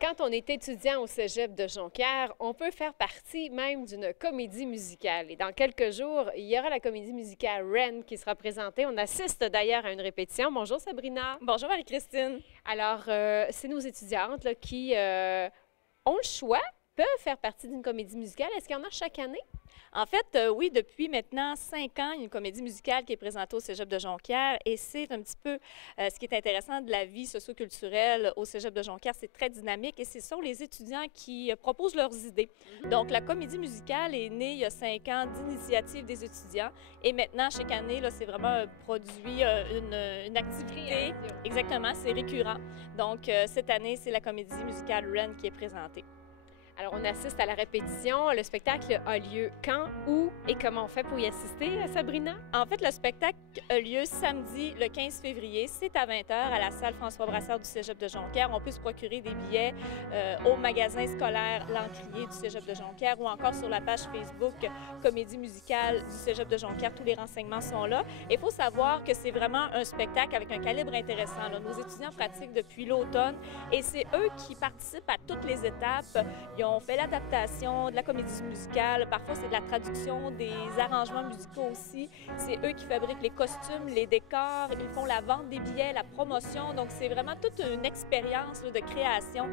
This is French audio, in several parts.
Quand on est étudiant au Cégep de Jonquière, on peut faire partie même d'une comédie musicale. Et dans quelques jours, il y aura la comédie musicale Ren qui sera présentée. On assiste d'ailleurs à une répétition. Bonjour Sabrina. Bonjour Marie-Christine. Alors, c'est nos étudiantes là, qui ont le choix, peuvent faire partie d'une comédie musicale. Est-ce qu'il y en a chaque année? En fait, oui, depuis maintenant 5 ans, il y a une comédie musicale qui est présentée au Cégep de Jonquière et c'est un petit peu ce qui est intéressant de la vie socioculturelle au Cégep de Jonquière. C'est très dynamique et ce sont les étudiants qui proposent leurs idées. Donc, la comédie musicale est née il y a 5 ans d'initiative des étudiants et maintenant, chaque année, c'est vraiment un produit, une activité. Exactement, c'est récurrent. Donc, cette année, c'est la comédie musicale Ren qui est présentée. Alors, on assiste à la répétition. Le spectacle a lieu quand, où et comment on fait pour y assister, Sabrina? En fait, le spectacle a lieu samedi, le 15 février. C'est à 20h à la salle François Brassard du Cégep de Jonquière. On peut se procurer des billets au magasin scolaire L'Encrier du Cégep de Jonquière ou encore sur la page Facebook Comédie musicale du Cégep de Jonquière. Tous les renseignements sont là. Et il faut savoir que c'est vraiment un spectacle avec un calibre intéressant, là. Nos étudiants pratiquent depuis l'automne et c'est eux qui participent à toutes les étapes. On fait l'adaptation de la comédie musicale, parfois c'est de la traduction, des arrangements musicaux aussi. C'est eux qui fabriquent les costumes, les décors, ils font la vente des billets, la promotion. Donc c'est vraiment toute une expérience de création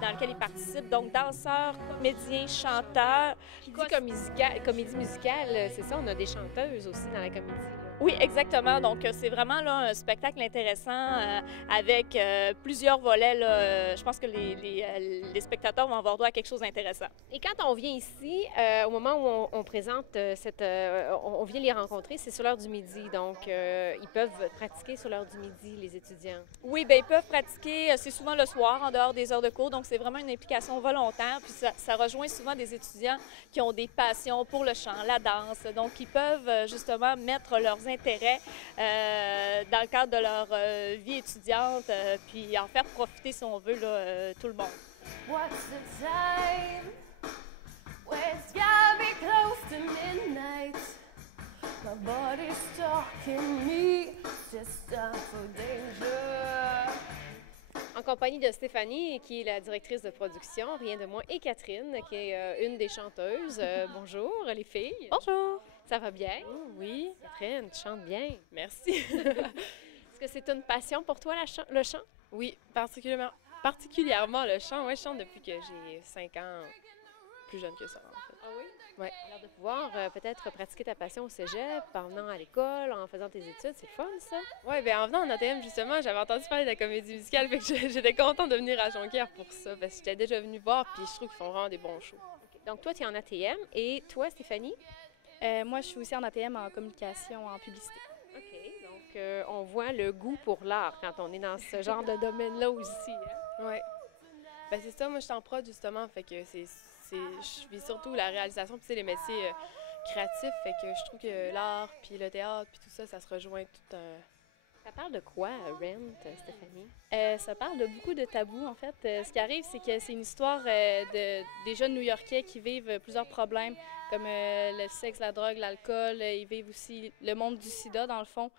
dans laquelle ils participent. Donc danseurs, comédiens, chanteurs. Qui dit comédie musicale, c'est ça, on a des chanteuses aussi dans la comédie. Oui, exactement. Donc, c'est vraiment là, un spectacle intéressant avec plusieurs volets. Là, je pense que les spectateurs vont avoir droit à quelque chose d'intéressant. Et quand on vient ici, au moment où on présente on vient les rencontrer, c'est sur l'heure du midi. Donc, ils peuvent pratiquer sur l'heure du midi, les étudiants. Oui, bien, ils peuvent pratiquer. C'est souvent le soir, en dehors des heures de cours. Donc, c'est vraiment une implication volontaire. Puis, ça rejoint souvent des étudiants qui ont des passions pour le chant, la danse. Donc, ils peuvent justement mettre leurs intérêts dans le cadre de leur vie étudiante, puis en faire profiter, si on veut, là, tout le monde. What's the time? When it's gotta be close to midnight. My body's talking me, just time for danger. En compagnie de Stéphanie, qui est la directrice de production, rien de moins, et Catherine, qui est une des chanteuses. Bonjour, les filles. Bonjour. Ça va bien? Oui. Catherine, tu chantes bien. Merci. Est-ce que c'est une passion pour toi, le chant? Oui, particulièrement le chant. Moi, je chante depuis que j'ai 5 ans, plus jeune que ça, en fait. Ah oui? Oui. Alors, de pouvoir peut-être pratiquer ta passion au cégep, en venant à l'école, en faisant tes études, c'est le fun, ça? Oui, bien en venant en ATM, justement, j'avais entendu parler de la comédie musicale, fait que j'étais contente de venir à Jonquière pour ça, parce que j'étais déjà venue voir, puis je trouve qu'ils font vraiment des bons shows. Okay. Donc, toi, tu es en ATM, et toi, Stéphanie? Moi, je suis aussi en ATM en communication, en publicité. OK. Donc, on voit le goût pour l'art quand on est dans ce genre de domaine-là aussi. Hein? Oui. Ben c'est ça, moi, je suis en prod, justement, fait que je vis surtout la réalisation, puis les métiers créatifs, fait que je trouve que l'art, puis le théâtre, puis tout ça, ça se rejoint tout un... Ça parle de quoi, Rent, Stéphanie? Ça parle de beaucoup de tabous, en fait. Ce qui arrive, c'est que c'est une histoire des jeunes New-Yorkais qui vivent plusieurs problèmes, comme le sexe, la drogue, l'alcool. Ils vivent aussi le monde du sida, dans le fond.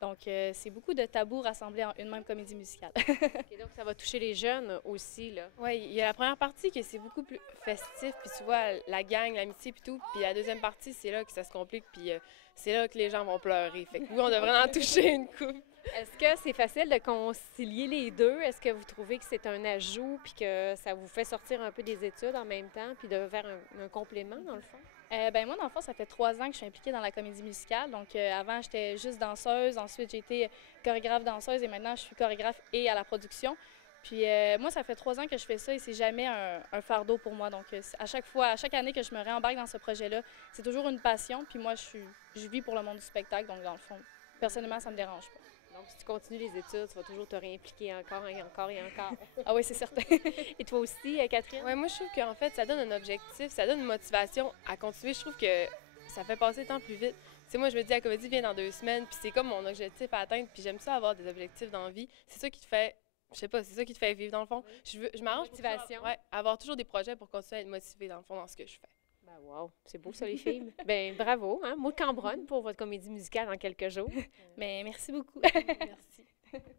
Donc, c'est beaucoup de tabous rassemblés en une même comédie musicale. Okay, donc, ça va toucher les jeunes aussi, là. Oui, il y a la première partie que c'est beaucoup plus festif, puis tu vois, la gang, l'amitié, puis tout. Puis la deuxième partie, c'est là que ça se complique, puis c'est là que les gens vont pleurer. Fait que oui, on devrait en toucher une coupe. Est-ce que c'est facile de concilier les deux? Est-ce que vous trouvez que c'est un ajout, puis que ça vous fait sortir un peu des études en même temps, puis de faire un complément, dans le fond? Moi, dans le fond, ça fait 3 ans que je suis impliquée dans la comédie musicale. Donc, avant, j'étais juste danseuse. Ensuite, j'ai été chorégraphe danseuse et maintenant, je suis chorégraphe et à la production. Puis, moi, ça fait 3 ans que je fais ça et c'est jamais un fardeau pour moi. Donc, à chaque année que je me réembarque dans ce projet-là, c'est toujours une passion. Puis moi, je vis pour le monde du spectacle. Donc, dans le fond, personnellement, ça me dérange pas. Donc, si tu continues les études, tu vas toujours te réimpliquer encore et encore et encore. Ah oui, c'est certain. Et toi aussi, Catherine? Oui, moi, je trouve qu'en fait, ça donne un objectif, ça donne une motivation à continuer. Je trouve que ça fait passer le temps plus vite. Tu sais, moi, je me dis, la comédie vient dans 2 semaines, puis c'est comme mon objectif à atteindre, puis j'aime ça avoir des objectifs dans la vie. C'est ça qui te fait, je sais pas, c'est ça qui te fait vivre, dans le fond. Je m'arrange pour avoir toujours des projets pour continuer à être motivée, dans le fond, dans ce que je fais. Ben wow, c'est beau ça, les filles. Ben bravo, hein? Moi, Cambronne pour votre comédie musicale dans quelques jours. Mais merci beaucoup. Merci.